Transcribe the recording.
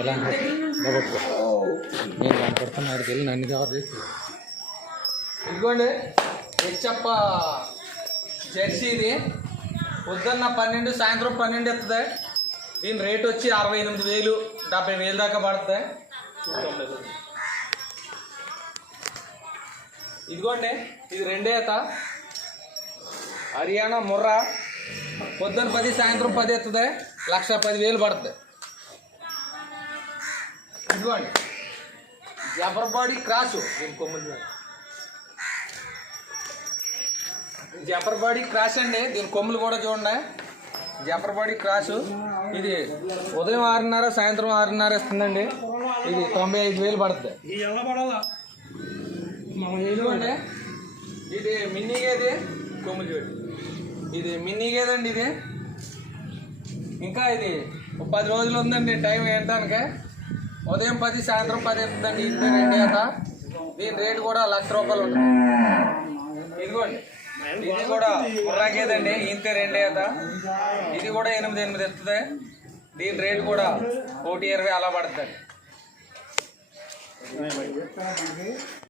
ఎలా? బాగొట్టుకో నేను కనపడుతున్నా ఆడికి వెళ్ళి నన్ను కవర్ చేసి ఇదిగోండి హెచ్చప్ప జెర్సీ ఇది. పొద్దున్న పన్నెండు సాయంత్రం పన్నెండు ఎత్తుంది. దీని రేట్ వచ్చి అరవై ఎనిమిది వేలు డెబ్బై వేలు దాకా పడుతుంది. ఇదిగోండి ఇది రెండే ఈత హర్యానా ముర్రా. పొద్దున్న పది సాయంత్రం పది ఎత్తుంది. లక్ష పది వేలు పడుతుంది. ఇదిగోండి. జబర్బాడీ క్రాసు? దీని కొమ్ములు చూడండి. జఫర్బాడీ క్రాష్ అండి? దీని కొమ్ములు కూడా చూడండి. జఫర్బాడీ క్రాష్ ఇది ఉదయం ఆరున్నర సాయంత్రం ఆరున్నర ఇస్తుందండి. ఇది తొంభై ఐదు వేలు పడుతుంది. ఇదిగోండి. ఇది మినీ గేది కొమ్ములు చూడండి. ఇది మినీ గేదండి ఇది. ఇంకా ఇది పది రోజులు ఉందండి టైం ఏంటానికి ఉదయం పది సాయంత్రం పది ఇస్తుందండి ఇంటి రెండు ఏత దీని రేటు కూడా లక్ష రూపాయలు ఉంటుంది. ఇదిగోండి. ఇది కూడా ముర్రాకేదండి ఇంతే రెండే ఏత ఇది కూడా ఎనిమిది ఎనిమిది ఎత్తుంది దీని రేటు కూడా కోటి ఇరవై అలా పడుతుంది.